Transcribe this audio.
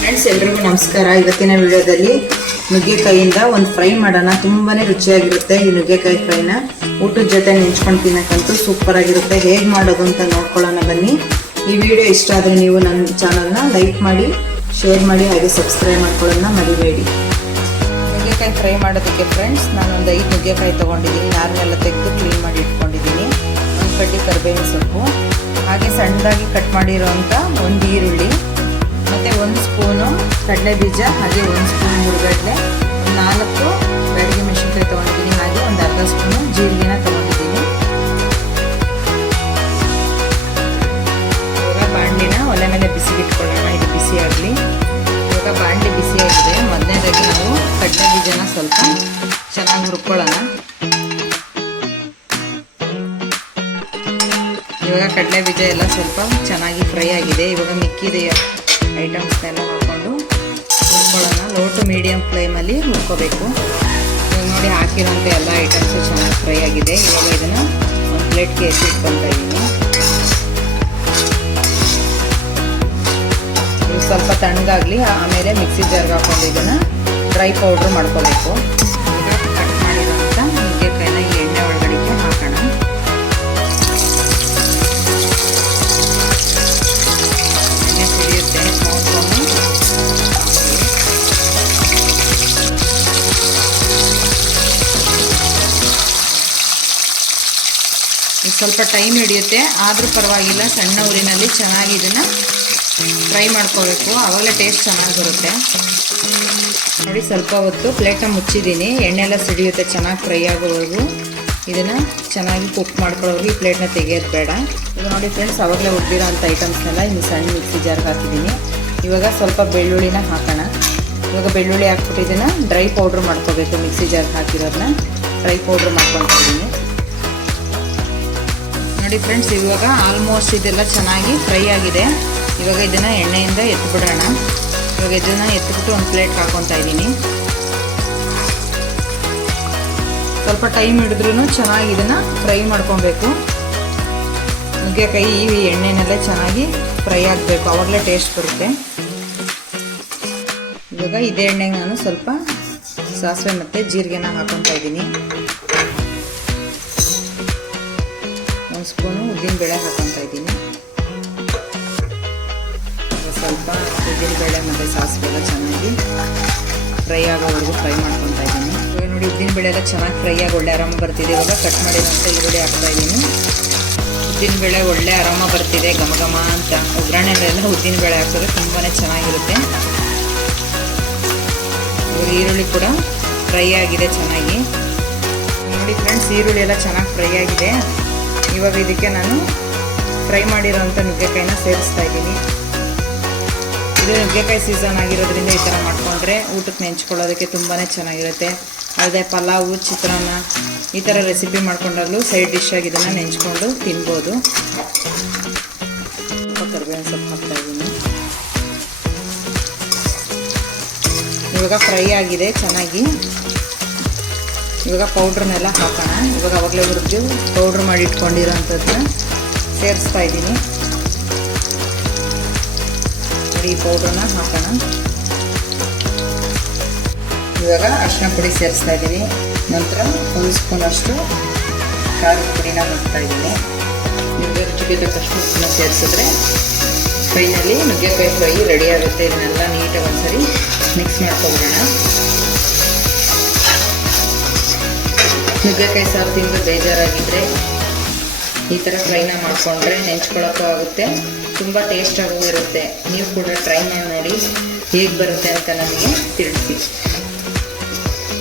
Friends ಎಲ್ರಿಗೂ ನಮಸ್ಕಾರ. ಇವತ್ತಿನ ವಿಡಿಯೋದಲ್ಲಿ ನುಗ್ಗೆಕಾಯಿಯಿಂದ ಒಂದು ಫ್ರೈ ಮಾಡೋಣ. ತುಂಬಾ ರುಚಿಯಾಗಿರುತ್ತೆ ಈ ನುಗ್ಗೆಕಾಯಿ ಫ್ರೈನ. ಊಟದ ಜೊತೆ ನೆಂಚ್ಕೊಂಡು ತಿನ್ನೋಕ್ಕಂತೂ ಸೂಪರ್ ಆಗಿರುತ್ತೆ. ಹೇಗೆ ಮಾಡೋದು ಅಂತ ನೋಡ್ಕೊಳ್ಳೋಣ ಬನ್ನಿ. ಈ ವಿಡಿಯೋ ಇಷ್ಟ ಆದರೆ ನೀವು ನನ್ನ ಚಾನಲ್ನ ಲೈಕ್ ಮಾಡಿ, ಶೇರ್ ಮಾಡಿ, ಹಾಗೆ ಸಬ್ಸ್ಕ್ರೈಬ್ ಮಾಡ್ಕೊಳ್ಳೋದನ್ನ ಮರಿಬೇಡಿ. ನುಗ್ಗೆಕಾಯಿ ಫ್ರೈ ಮಾಡೋದಕ್ಕೆ ಫ್ರೆಂಡ್ಸ್ ನಾನು ಒಂದು ಐದು ನುಗ್ಗೆಕಾಯಿ ತೊಗೊಂಡಿದ್ದೀನಿ. ನಾರನ್ನೆಲ್ಲ ತೆಗೆದು ಕ್ಲೀನ್ ಮಾಡಿ ಇಟ್ಕೊಂಡಿದ್ದೀನಿ. ಒಂದು ಕಡ್ಡಿ ಕರಿಬೇವಿನ ಸೊಪ್ಪು. ಹಾಗೆ ಸಣ್ಣದಾಗಿ ಕಟ್ ಮಾಡಿರೋಂಥ ಒಂದು ಈರುಳ್ಳಿ. ಮತ್ತು ಒಂದು ಸ್ಪೂನು ಕಡಲೆ ಬೀಜ, ಹಾಗೆ ಒಂದು ಸ್ಪೂನ್ ಮುರುಗಡ್ಲೆ ಒಂದು ನಾಲ್ಕು ಬೆಳಗ್ಗೆ ಮೆಣಸಿನ್ಕಾಯಿ ತೊಗೊಂಡಿದ್ದೀನಿ, ಹಾಗೆ ಒಂದು ಅರ್ಧ ಸ್ಪೂನು ಜೀರಿಗೆನ ತೊಗೊಂಡಿದ್ದೀನಿ. ಇವಾಗ ಬಾಣಲಿನ ಒಲೆ ಮೇಲೆ ಬಿಸಿಗಿಟ್ಕೊಳ್ಳೋಣ, ಇದು ಬಿಸಿ ಆಗಲಿ. ಇವಾಗ ಬಾಣಲಿ ಬಿಸಿಯಾಗಿದೆ ಮೊದಲನೇದಾಗಿ ನಾವು ಕಡಲೆ ಬೀಜನ ಸ್ವಲ್ಪ ಚೆನ್ನಾಗಿ ಹುರ್ಕೊಳ್ಳೋಣ. ಇವಾಗ ಕಡಲೆ ಬೀಜ ಎಲ್ಲ ಸ್ವಲ್ಪ ಚೆನ್ನಾಗಿ ಫ್ರೈ ಆಗಿದೆ, ಇವಾಗ ಮಿಕ್ಕಿದೆ ಐಟಮ್ಸ್ನೆಲ್ಲ ಹಾಕ್ಕೊಂಡು ಹುರ್ಕೊಳ್ಳೋಣ. ಲೋ ಟು ಮೀಡಿಯಮ್ ಫ್ಲೇಮಲ್ಲಿ ಹುರ್ಕೋಬೇಕು. ಇವಾಗ ನೋಡಿ ಹಾಕಿರೋಂಥ ಎಲ್ಲ ಐಟಮ್ಸು ಚೆನ್ನಾಗಿ ಫ್ರೈ ಆಗಿದೆ. ಇವಾಗ ಇದನ್ನು ಒಂದು ಪ್ಲೇಟ್ಗೆ ಎತ್ತಿಟ್ಕೊತಾ ಇದ್ದೀನಿ. ಇದು ಸ್ವಲ್ಪ ತಣ್ಣಗಾಗಲಿ, ಆಮೇಲೆ ಮಿಕ್ಸಿ ಜಾರ್ಗೆ ಹಾಕೊಂಡು ಇದನ್ನು ಡ್ರೈ ಪೌಡ್ರ್ ಮಾಡ್ಕೋಬೇಕು. ಇದು ಸ್ವಲ್ಪ ಟೈಮ್ ಹಿಡಿಯುತ್ತೆ. ಆದರೂ ಪರವಾಗಿಲ್ಲ, ಸಣ್ಣ ಊರಿನಲ್ಲಿ ಚೆನ್ನಾಗಿ ಇದನ್ನು ಫ್ರೈ ಮಾಡ್ಕೋಬೇಕು. ಆವಾಗಲೇ ಟೇಸ್ಟ್ ಚೆನ್ನಾಗಿ ಬರುತ್ತೆ ನೋಡಿ, ಸ್ವಲ್ಪ ಹೊತ್ತು ಪ್ಲೇಟ ಮುಚ್ಚಿದ್ದೀನಿ. ಎಣ್ಣೆ ಎಲ್ಲ ಸಿಡಿಯುತ್ತೆ, ಚೆನ್ನಾಗಿ ಫ್ರೈ ಆಗೋವರೆಗೂ. ಇದನ್ನು ಚೆನ್ನಾಗಿ ಕುಕ್ ಮಾಡ್ಕೊಳ್ಳೋರು ಈ ಪ್ಲೇಟ್ನ ತೆಗೆಯೋದು ಬೇಡ. ಇದು ನೋಡಿ ಫ್ರೆಂಡ್ಸ್, ಆವಾಗಲೇ ಹುಡ್ದಿರೋ ಅಂಥ ಐಟಮ್ಸ್ನೆಲ್ಲ ಇನ್ನು ಸಣ್ಣ ಮಿಕ್ಸಿ ಜಾರ್ಗೆ ಹಾಕಿದ್ದೀನಿ. ಇವಾಗ ಸ್ವಲ್ಪ ಬೆಳ್ಳುಳ್ಳಿನ ಹಾಕೋಣ. ಇವಾಗ ಬೆಳ್ಳುಳ್ಳಿ ಹಾಕ್ಬಿಟ್ಟು ಇದನ್ನು ಡ್ರೈ ಪೌಡ್ರ್ ಮಾಡ್ಕೋಬೇಕು, ಮಿಕ್ಸಿ ಜಾರ್ಗೆ ಹಾಕಿರೋದನ್ನ ಡ್ರೈ ಪೌಡ್ರ್ ಮಾಡ್ಕೊತಾ ಇದ್ದೀನಿ. ನೋಡಿ ಫ್ರೆಂಡ್ಸ್ ಇವಾಗ ಆಲ್ಮೋಸ್ಟ್ ಇದೆಲ್ಲ ಚೆನ್ನಾಗಿ ಫ್ರೈ ಆಗಿದೆ. ಇವಾಗ ಇದನ್ನು ಎಣ್ಣೆಯಿಂದ ಎತ್ಬಿಡೋಣ. ಇವಾಗ ಇದನ್ನು ಎತ್ಬಿಟ್ಟು ಒಂದು ಪ್ಲೇಟ್ ಹಾಕೊತಾ ಇದ್ದೀನಿ. ಸ್ವಲ್ಪ ಟೈಮ್ ಹಿಡಿದ್ರೂ ಚೆನ್ನಾಗಿ ಇದನ್ನು ಫ್ರೈ ಮಾಡ್ಕೊಬೇಕು. ನುಗ್ಗೆಕಾಯಿ ಈ ಎಣ್ಣೆನೆಲ್ಲ ಚೆನ್ನಾಗಿ ಫ್ರೈ ಆಗಬೇಕು. ಅವಾಗಲೇ ಟೇಸ್ಟ್ ಬರುತ್ತೆ. ಇವಾಗ ಇದೇ ಎಣ್ಣೆಗೆ ನಾನು ಸ್ವಲ್ಪ ಸಾಸಿವೆ ಮತ್ತು ಜೀರಿಗೆನ ಹಾಕೊತಾ ಇದ್ದೀನಿ. ಒಂದು ಸ್ಪೂನು ಉದ್ದಿನಬೇಳೆ ಹಾಕೊತಾ ಇದ್ದೀನಿ. ಸ್ವಲ್ಪ ಉದ್ದಿನಬೇಳೆ ಮತ್ತು ಸಾಸಿವೆ ಎಲ್ಲ ಚೆನ್ನಾಗಿ ಫ್ರೈ ಆಗೋವರೆಗೂ ಫ್ರೈ ಮಾಡ್ಕೊತಾ ಇದ್ದೀನಿ. ಇವಾಗ ನೋಡಿ ಉದ್ದಿನಬೇಳೆ ಎಲ್ಲ ಚೆನ್ನಾಗಿ ಫ್ರೈ ಆಗಿ ಒಳ್ಳೆ ಆರಾಮ ಬರ್ತಿದೆ. ಇವಾಗ ಕಟ್ ಮಾಡಿರೋಂಥ ಈರುಳ್ಳಿ ಹಾಕ್ತಾ ಇದ್ದೀನಿ. ಉದ್ದಿನ ಬೇಳೆ ಒಳ್ಳೆ ಆರಾಮ ಬರ್ತಿದೆ. ಘಮ ಘಮ ಅಂತ. ಉದ್ದಿನ ಬೆಳೆ ಹಾಕಿದ್ರೆ ತುಂಬಾ ಚೆನ್ನಾಗಿರುತ್ತೆ. ಈರುಳ್ಳಿ ಕೂಡ ಫ್ರೈ ಆಗಿದೆ ಚೆನ್ನಾಗಿ. ನೋಡಿ ಫ್ರೆಂಡ್ಸ್, ಈರುಳ್ಳಿ ಎಲ್ಲ ಚೆನ್ನಾಗಿ ಫ್ರೈ ಆಗಿದೆ. ಇವಾಗ ಇದಕ್ಕೆ ನಾನು ಫ್ರೈ ಮಾಡಿರೋಂಥ ನುಗ್ಗೆಕಾಯಿನ ಸೇರಿಸ್ತಾ ಇದ್ದೀನಿ. ಇದು ನುಗ್ಗೆಕಾಯಿ ಸೀಸನ್ ಆಗಿರೋದ್ರಿಂದ ಈ ಥರ ಮಾಡಿಕೊಂಡ್ರೆ ಊಟಕ್ಕೆ ನೆಂಚ್ಕೊಳ್ಳೋದಕ್ಕೆ ತುಂಬಾ ಚೆನ್ನಾಗಿರುತ್ತೆ. ಅಲ್ಲದೆ ಪಲಾವು, ಚಿತ್ರಾನ್ನ ಈ ಥರ ರೆಸಿಪಿ ಮಾಡ್ಕೊಂಡಾಗಲೂ ಸೈಡ್ ಡಿಶ್ ಆಗಿ ಇದನ್ನು ನೆಂಚ್ಕೊಂಡು ತಿನ್ಬೋದು. ಸೊಪ್ಪು ಹಾಕ್ತಾ ಇದ್ದೀನಿ. ಇವಾಗ ಫ್ರೈ ಆಗಿದೆ, ಚೆನ್ನಾಗಿ ಇವಾಗ ಪೌಡ್ರನ್ನೆಲ್ಲ ಹಾಕೋಣ. ಇವಾಗ ಅವಾಗಲೇ ಹುರಿದು ಪೌಡ್ರ್ ಮಾಡಿ ಇಟ್ಕೊಂಡಿರೋಂಥದ್ದನ್ನ ಸೇರಿಸ್ತಾ ಇದ್ದೀನಿ. ಈ ಪೌಡ್ರನ್ನ ಹಾಕೋಣ. ಇವಾಗ ಅರಿಶಿನ ಪುಡಿ ಸೇರಿಸ್ತಾ ಇದ್ದೀನಿ. ನಂತರ ಒಂದು ಸ್ಪೂನ್ ಅಷ್ಟು ಖಾರದ ಪುಡಿನ ಹಾಕ್ತಾ ಇದ್ದೀನಿ. ನಿಮಗೆ ರುಚಿಗೆ ತಕ್ಕಷ್ಟು ಉಪ್ಪನ್ನ ಸೇರಿಸಿದ್ರೆ ಫ್ರೈನಲ್ಲಿ ನುಗ್ಗೆಕಾಯಿ ಫ್ರೈ ರೆಡಿ ಆಗುತ್ತೆ. ಇದನ್ನೆಲ್ಲ ನೀಟಾಗಿ ಒಂದ್ಸರಿ ಮಿಕ್ಸ್ ಮಾಡ್ಕೊಬಿಡೋಣ. ನುಗ್ಗೆಕಾಯಿ ಸಾರು ತಿಂದು ಬೇಜಾರಾಗಿದ್ದರೆ ಈ ಥರ ಫ್ರೈನ ಮಾಡಿಕೊಂಡ್ರೆ ನೆಂಚ್ಕೊಳ್ಳೋಕ್ಕೂ ಆಗುತ್ತೆ. ತುಂಬ ಟೇಸ್ಟಾಗೂ ಇರುತ್ತೆ. ನೀವು ಕೂಡ ಟ್ರೈ ಮಾಡಿ ನೋಡಿ, ಹೇಗೆ ಬರುತ್ತೆ ಅಂತ ನನಗೆ ತಿಳಿಸಿ.